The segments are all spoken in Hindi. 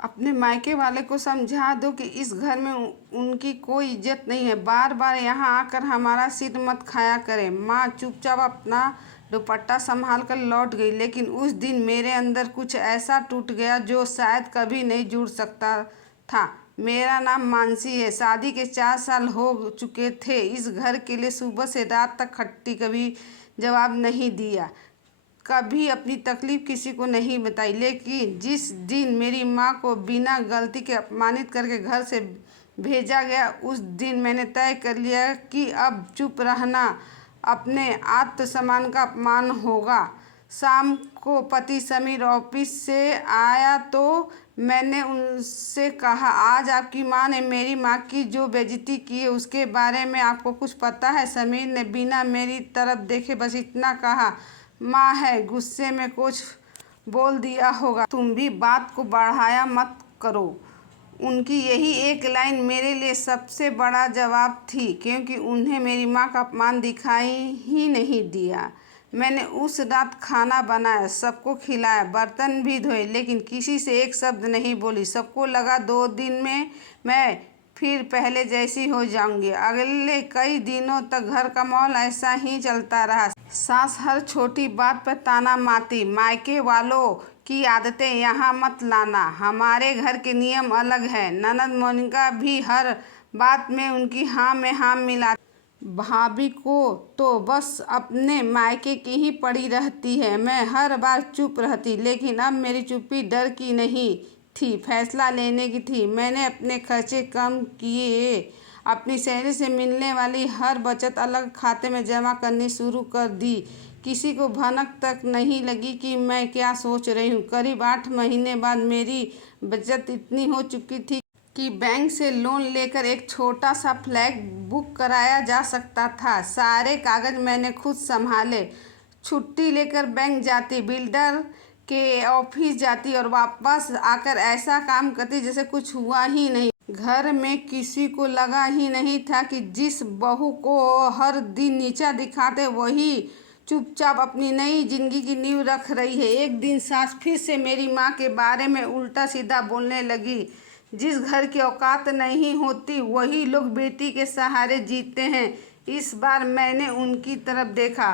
अपने मायके वाले को समझा दो कि इस घर में उनकी कोई इज्जत नहीं है। बार बार यहाँ आकर हमारा सिर मत खाया करें। माँ चुपचाप अपना दुपट्टा संभाल कर लौट गई। लेकिन उस दिन मेरे अंदर कुछ ऐसा टूट गया जो शायद कभी नहीं जुड़ सकता था। मेरा नाम मानसी है। शादी के 4 साल हो चुके थे। इस घर के लिए सुबह से रात तक खट्टी, कभी जवाब नहीं दिया, कभी अपनी तकलीफ किसी को नहीं बताई। लेकिन जिस दिन मेरी माँ को बिना गलती के अपमानित करके घर से भेजा गया, उस दिन मैंने तय कर लिया कि अब चुप रहना अपने आत्मसम्मान का अपमान होगा। शाम को पति समीर ऑफिस से आया तो मैंने उनसे कहा, आज आपकी माँ ने मेरी माँ की जो बेइज्जती की है उसके बारे में आपको कुछ पता है? समीर ने बिना मेरी तरफ देखे बस इतना कहा, माँ है, गुस्से में कुछ बोल दिया होगा। तुम भी बात को बढ़ाया मत करो। उनकी यही एक लाइन मेरे लिए सबसे बड़ा जवाब थी, क्योंकि उन्हें मेरी माँ का अपमान दिखाई ही नहीं दिया। मैंने उस रात खाना बनाया, सबको खिलाया, बर्तन भी धोए, लेकिन किसी से एक शब्द नहीं बोली। सबको लगा 2 दिन में मैं फिर पहले जैसी हो जाऊंगी। अगले कई दिनों तक घर का माहौल ऐसा ही चलता रहा। सास हर छोटी बात पर ताना मारती, मायके वालों की आदतें यहाँ मत लाना, हमारे घर के नियम अलग हैं। ननद मोनिका भी हर बात में उनकी हाँ में हाँ मिला। भाभी को तो बस अपने मायके की ही पड़ी रहती है। मैं हर बार चुप रहती, लेकिन अब मेरी चुप्पी डर की नहीं थी, फैसला लेने की थी। मैंने अपने खर्चे कम किए, अपनी सैलरी से मिलने वाली हर बचत अलग खाते में जमा करनी शुरू कर दी। किसी को भनक तक नहीं लगी कि मैं क्या सोच रही हूँ। करीब 8 महीने बाद मेरी बचत इतनी हो चुकी थी कि बैंक से लोन लेकर एक छोटा सा फ्लैट बुक कराया जा सकता था। सारे कागज मैंने खुद संभाले। छुट्टी लेकर बैंक जाती, बिल्डर के ऑफिस जाती और वापस आकर ऐसा काम करती जैसे कुछ हुआ ही नहीं। घर में किसी को लगा ही नहीं था कि जिस बहू को हर दिन नीचा दिखाते, वही चुपचाप अपनी नई जिंदगी की नींव रख रही है। एक दिन सास फिर से मेरी माँ के बारे में उल्टा सीधा बोलने लगी। जिस घर की औकात नहीं होती, वही लोग बेटी के सहारे जीते हैं। इस बार मैंने उनकी तरफ देखा,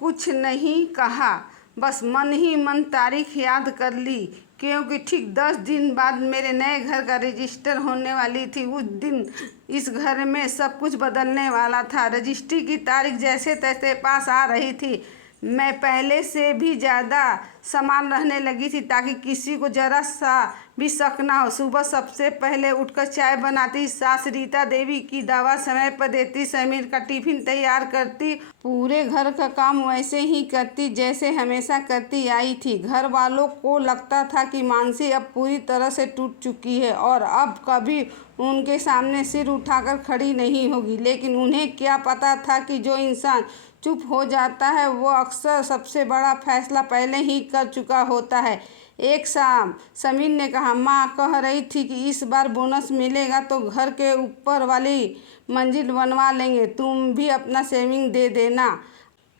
कुछ नहीं कहा, बस मन ही मन तारीख याद कर ली, क्योंकि ठीक 10 दिन बाद मेरे नए घर का रजिस्टर होने वाली थी। उस दिन इस घर में सब कुछ बदलने वाला था। रजिस्ट्री की तारीख जैसे तैसे पास आ रही थी। मैं पहले से भी ज़्यादा सामान रहने लगी थी, ताकि किसी को ज़रा सा भी शक ना हो। सुबह सबसे पहले उठकर चाय बनाती, सास रीता देवी की दवा समय पर देती, समीर का टिफिन तैयार करती, पूरे घर का काम वैसे ही करती जैसे हमेशा करती आई थी। घर वालों को लगता था कि मानसी अब पूरी तरह से टूट चुकी है और अब कभी उनके सामने सिर उठाकर खड़ी नहीं होगी। लेकिन उन्हें क्या पता था कि जो इंसान चुप हो जाता है वो अक्सर सबसे बड़ा फैसला पहले ही कर चुका होता है। एक शाम समीर ने कहा, माँ कह रही थी कि इस बार बोनस मिलेगा तो घर के ऊपर वाली मंजिल बनवा लेंगे, तुम भी अपना सेविंग दे देना।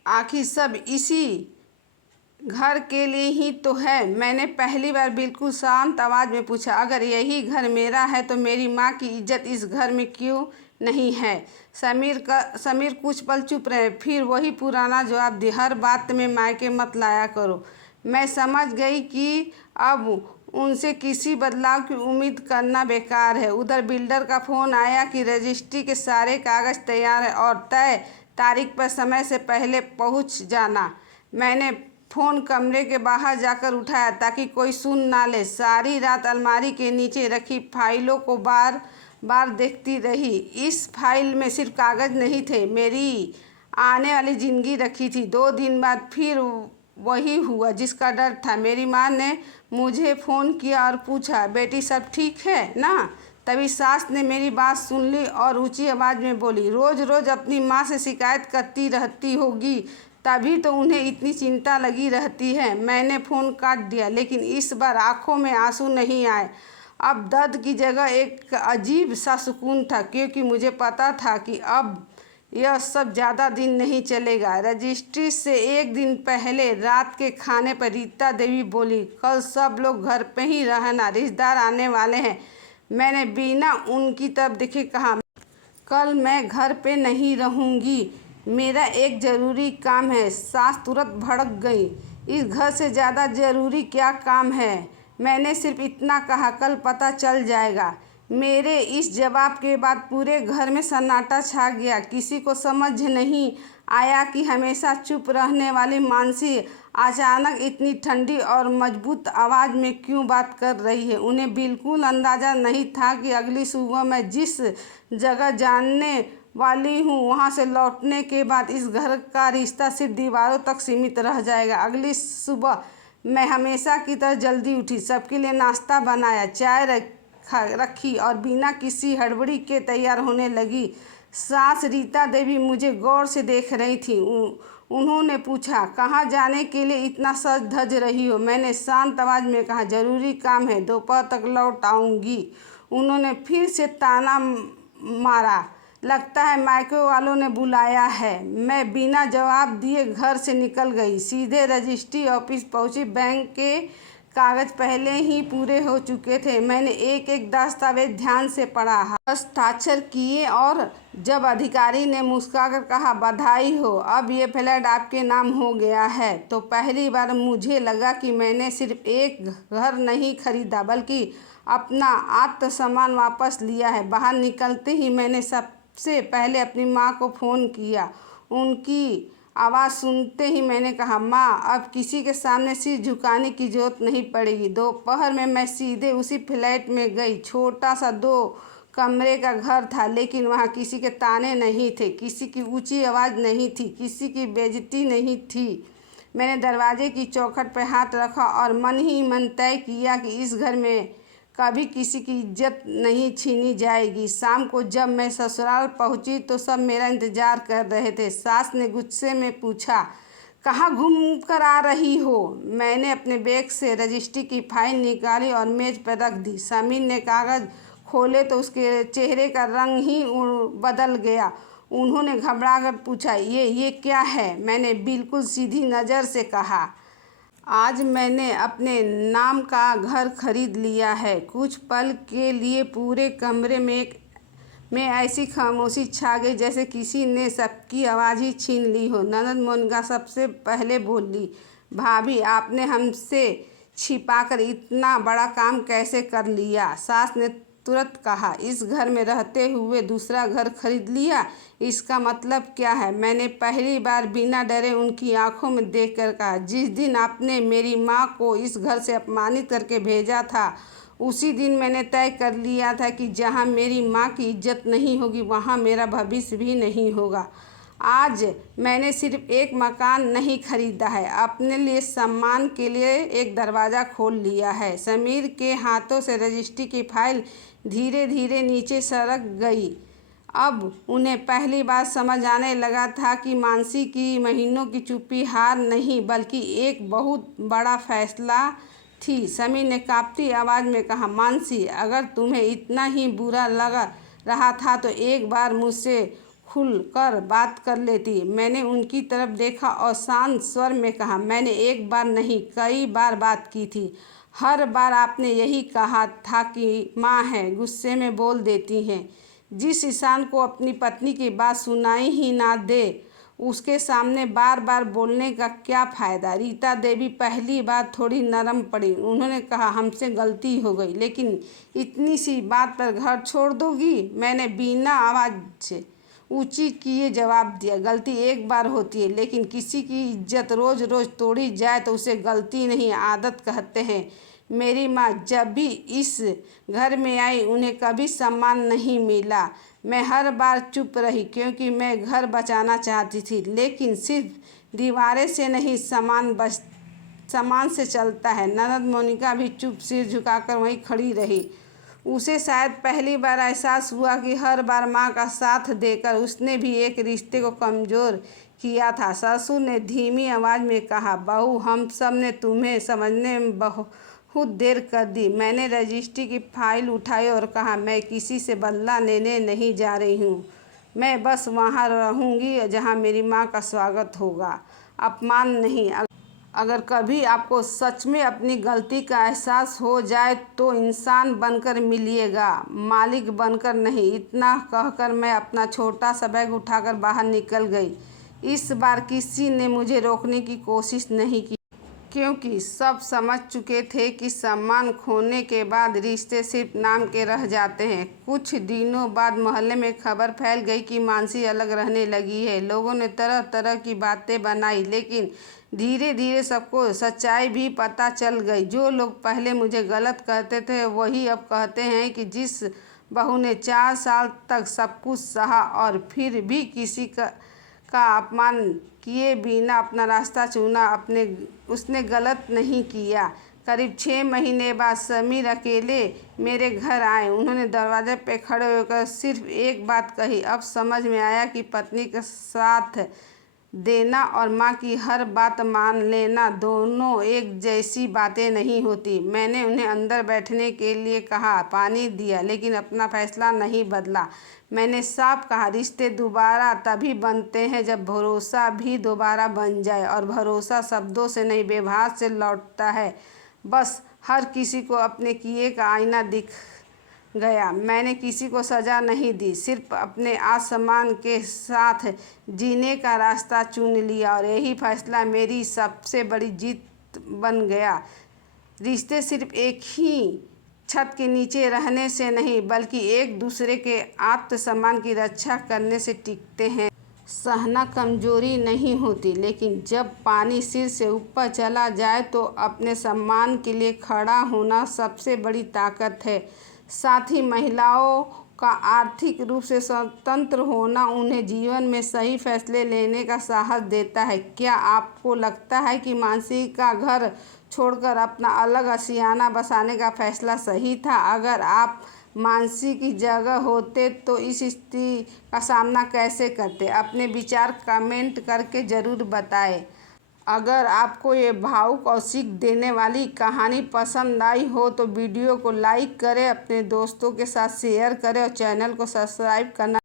आखिर सब इसी घर के लिए ही तो है। मैंने पहली बार बिल्कुल शांत आवाज़ में पूछा, अगर यही घर मेरा है तो मेरी माँ की इज्जत इस घर में क्यों नहीं है? समीर कुछ पल चुप रहे, फिर वही पुराना जवाब दिया, हर बात में मायके मत लाया करो। मैं समझ गई कि अब उनसे किसी बदलाव की उम्मीद करना बेकार है। उधर बिल्डर का फ़ोन आया कि रजिस्ट्री के सारे कागज़ तैयार हैं और तय तारीख पर समय से पहले पहुंच जाना। मैंने फ़ोन कमरे के बाहर जाकर उठाया ताकि कोई सुन ना ले। सारी रात अलमारी के नीचे रखी फाइलों को बार बार देखती रही। इस फाइल में सिर्फ कागज़ नहीं थे, मेरी आने वाली ज़िंदगी रखी थी। 2 दिन बाद फिर वही हुआ जिसका डर था। मेरी माँ ने मुझे फ़ोन किया और पूछा, बेटी सब ठीक है ना? तभी सास ने मेरी बात सुन ली और ऊंची आवाज़ में बोली, रोज़ रोज़ अपनी माँ से शिकायत करती रहती होगी, तभी तो उन्हें इतनी चिंता लगी रहती है। मैंने फ़ोन काट दिया, लेकिन इस बार आंखों में आंसू नहीं आए। अब दर्द की जगह एक अजीब सा सुकून था, क्योंकि मुझे पता था कि अब यह सब ज़्यादा दिन नहीं चलेगा। रजिस्ट्री से एक दिन पहले रात के खाने पर रीता देवी बोली, कल सब लोग घर पे ही रहना, रिश्तेदार आने वाले हैं। मैंने बिना उनकी तरफ देखे कहा, कल मैं घर पे नहीं रहूँगी, मेरा एक ज़रूरी काम है। सास तुरंत भड़क गई, इस घर से ज़्यादा ज़रूरी क्या काम है? मैंने सिर्फ इतना कहा, कल पता चल जाएगा। मेरे इस जवाब के बाद पूरे घर में सन्नाटा छा गया। किसी को समझ नहीं आया कि हमेशा चुप रहने वाली मानसी अचानक इतनी ठंडी और मजबूत आवाज़ में क्यों बात कर रही है। उन्हें बिल्कुल अंदाज़ा नहीं था कि अगली सुबह मैं जिस जगह जाने वाली हूँ वहाँ से लौटने के बाद इस घर का रिश्ता सिर्फ दीवारों तक सीमित रह जाएगा। अगली सुबह मैं हमेशा की तरह जल्दी उठी, सबके लिए नाश्ता बनाया, चाय रखी और बिना किसी हड़बड़ी के तैयार होने लगी। सास रीता देवी मुझे गौर से देख रही थी। उन्होंने पूछा, कहाँ जाने के लिए इतना सज धज रही हो? मैंने शांत आवाज़ में कहा, ज़रूरी काम है, दोपहर तक लौट आऊँगी। उन्होंने फिर से ताना मारा, लगता है मायके वालों ने बुलाया है। मैं बिना जवाब दिए घर से निकल गई, सीधे रजिस्ट्री ऑफिस पहुंची। बैंक के कागज पहले ही पूरे हो चुके थे। मैंने एक एक दस्तावेज ध्यान से पढ़ा, हस्ताक्षर किए और जब अधिकारी ने मुस्कुराकर कहा, बधाई हो, अब ये फ्लैट आपके नाम हो गया है, तो पहली बार मुझे लगा कि मैंने सिर्फ एक घर नहीं खरीदा बल्कि अपना आत्मसम्मान वापस लिया है। बाहर निकलते ही मैंने सबसे पहले अपनी माँ को फ़ोन किया। उनकी आवाज़ सुनते ही मैंने कहा, माँ, अब किसी के सामने सिर झुकाने की जरूरत नहीं पड़ेगी। दोपहर में मैं सीधे उसी फ्लैट में गई। छोटा सा 2 कमरे का घर था, लेकिन वहाँ किसी के ताने नहीं थे, किसी की ऊंची आवाज़ नहीं थी, किसी की बेइज्जती नहीं थी। मैंने दरवाजे की चौखट पर हाथ रखा और मन ही मन तय किया कि इस घर में कभी किसी की इज्जत नहीं छीनी जाएगी। शाम को जब मैं ससुराल पहुंची तो सब मेरा इंतज़ार कर रहे थे। सास ने गुस्से में पूछा, कहाँ घूम कर आ रही हो? मैंने अपने बैग से रजिस्ट्री की फाइल निकाली और मेज़ पर रख दी। समीर ने कागज़ खोले तो उसके चेहरे का रंग ही बदल गया। उन्होंने घबराकर पूछा, ये क्या है? मैंने बिल्कुल सीधी नज़र से कहा, आज मैंने अपने नाम का घर खरीद लिया है। कुछ पल के लिए पूरे कमरे में ऐसी खामोशी छा गई जैसे किसी ने सबकी आवाज़ ही छीन ली हो। ननद मोनिका सबसे पहले बोली, भाभी, आपने हमसे छिपाकर इतना बड़ा काम कैसे कर लिया? सास ने तुरंत कहा, इस घर में रहते हुए दूसरा घर खरीद लिया, इसका मतलब क्या है? मैंने पहली बार बिना डरे उनकी आंखों में देखकर कहा, जिस दिन आपने मेरी माँ को इस घर से अपमानित करके भेजा था, उसी दिन मैंने तय कर लिया था कि जहाँ मेरी माँ की इज्जत नहीं होगी वहाँ मेरा भविष्य भी नहीं होगा। आज मैंने सिर्फ एक मकान नहीं खरीदा है, अपने लिए सम्मान के लिए एक दरवाज़ा खोल लिया है। समीर के हाथों से रजिस्ट्री की फाइल धीरे धीरे नीचे सरक गई। अब उन्हें पहली बार समझ आने लगा था कि मानसी की महीनों की चुप्पी हार नहीं बल्कि एक बहुत बड़ा फैसला थी। समीर ने कांपती आवाज़ में कहा, मानसी, अगर तुम्हें इतना ही बुरा लग रहा था तो एक बार मुझसे खुलकर बात कर लेती। मैंने उनकी तरफ देखा और शांत स्वर में कहा, मैंने एक बार नहीं कई बार बात की थी। हर बार आपने यही कहा था कि माँ है, गुस्से में बोल देती हैं। जिस इंसान को अपनी पत्नी की बात सुनाई ही ना दे, उसके सामने बार बार बोलने का क्या फ़ायदा? रीता देवी पहली बार थोड़ी नरम पड़ी। उन्होंने कहा, हमसे गलती हो गई, लेकिन इतनी सी बात पर घर छोड़ दोगी? मैंने बिना आवाज़ से ऊंची किए जवाब दिया, गलती एक बार होती है, लेकिन किसी की इज्जत रोज़ रोज़ तोड़ी जाए तो उसे गलती नहीं, आदत कहते हैं। मेरी माँ जब भी इस घर में आई उन्हें कभी सम्मान नहीं मिला। मैं हर बार चुप रही क्योंकि मैं घर बचाना चाहती थी, लेकिन सिर्फ दीवारें से नहीं, सामान से चलता है। ननद मोनिका भी चुप सिर झुकाकर वहीं खड़ी रही। उसे शायद पहली बार एहसास हुआ कि हर बार माँ का साथ देकर उसने भी एक रिश्ते को कमज़ोर किया था। ससुर ने धीमी आवाज़ में कहा, बहू, हम सब ने तुम्हें समझने में बहुत देर कर दी। मैंने रजिस्ट्री की फाइल उठाई और कहा, मैं किसी से बदला लेने नहीं जा रही हूँ, मैं बस वहाँ रहूँगी जहाँ मेरी माँ का स्वागत होगा, अपमान नहीं। अगर कभी आपको सच में अपनी गलती का एहसास हो जाए तो इंसान बनकर मिलिएगा, मालिक बनकर नहीं। इतना कहकर मैं अपना छोटा सा बैग उठाकर बाहर निकल गई। इस बार किसी ने मुझे रोकने की कोशिश नहीं की, क्योंकि सब समझ चुके थे कि सम्मान खोने के बाद रिश्ते सिर्फ नाम के रह जाते हैं। कुछ दिनों बाद मोहल्ले में खबर फैल गई कि मानसी अलग रहने लगी है। लोगों ने तरह तरह की बातें बनाई, लेकिन धीरे धीरे सबको सच्चाई भी पता चल गई। जो लोग पहले मुझे गलत कहते थे वही अब कहते हैं कि जिस बहू ने 4 साल तक सब कुछ सहा और फिर भी किसी का अपमान किए बिना अपना रास्ता चुना, उसने गलत नहीं किया। करीब 6 महीने बाद समीर अकेले मेरे घर आए। उन्होंने दरवाजे पे खड़े होकर सिर्फ एक बात कही, अब समझ में आया कि पत्नी का साथ देना और माँ की हर बात मान लेना दोनों एक जैसी बातें नहीं होती। मैंने उन्हें अंदर बैठने के लिए कहा, पानी दिया, लेकिन अपना फैसला नहीं बदला। मैंने साफ कहा, रिश्ते दोबारा तभी बनते हैं जब भरोसा भी दोबारा बन जाए, और भरोसा शब्दों से नहीं व्यवहार से लौटता है। बस हर किसी को अपने किए का आईना दिख गया। मैंने किसी को सज़ा नहीं दी, सिर्फ अपने आत्मसम्मान के साथ जीने का रास्ता चुन लिया, और यही फैसला मेरी सबसे बड़ी जीत बन गया। रिश्ते सिर्फ एक ही छत के नीचे रहने से नहीं, बल्कि एक दूसरे के आत्मसम्मान की रक्षा करने से टिकते हैं। सहना कमजोरी नहीं होती, लेकिन जब पानी सिर से ऊपर चला जाए तो अपने सम्मान के लिए खड़ा होना सबसे बड़ी ताकत है। साथ ही महिलाओं का आर्थिक रूप से स्वतंत्र होना उन्हें जीवन में सही फैसले लेने का साहस देता है। क्या आपको लगता है कि मानसी का घर छोड़कर अपना अलग आशियाना बसाने का फैसला सही था? अगर आप मानसी की जगह होते तो इस स्थिति का सामना कैसे करते? अपने विचार कमेंट करके ज़रूर बताएं। अगर आपको ये भावुक और सीख देने वाली कहानी पसंद आई हो तो वीडियो को लाइक करें, अपने दोस्तों के साथ शेयर करें और चैनल को सब्सक्राइब करना